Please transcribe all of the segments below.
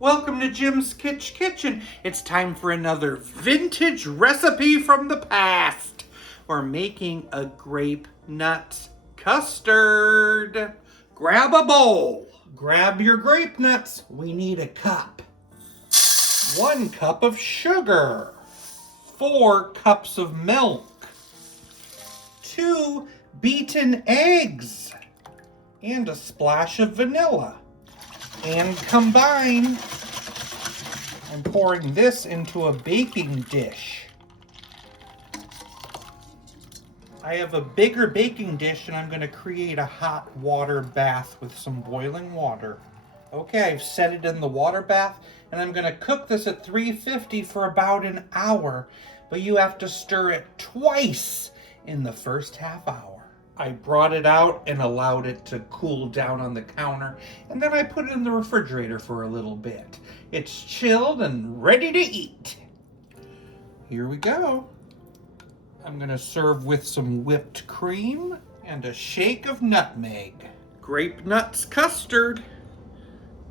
Welcome to Jim's Kitchen. It's time for another vintage recipe from the past. We're making a Grape-Nuts Custard. Grab a bowl. Grab your grape nuts. We need a cup. 1 cup of sugar. 4 cups of milk. 2 beaten eggs. And a splash of vanilla. And combine. I'm pouring this into a baking dish. I have a bigger baking dish and I'm going to create a hot water bath with some boiling water. Okay, I've set it in the water bath and I'm going to cook this at 350 for about an hour, but you have to stir it twice in the first half hour. I brought it out and allowed it to cool down on the counter, and then I put it in the refrigerator for a little bit. It's chilled and ready to eat. Here we go. I'm gonna serve with some whipped cream and a shake of nutmeg. Grape-Nuts Custard.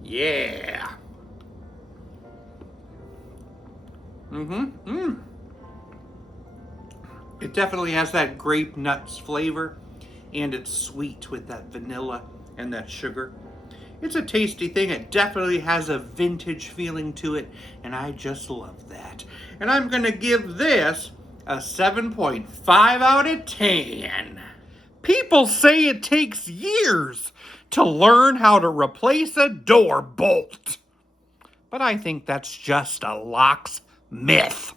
Yeah. It definitely has that grape nuts flavor. And it's sweet with that vanilla and that sugar. It's a tasty thing. It definitely has a vintage feeling to it, and I just love that. And I'm going to give this a 7.5 out of 10. People say it takes years to learn how to replace a door bolt. But I think that's just a locksmith.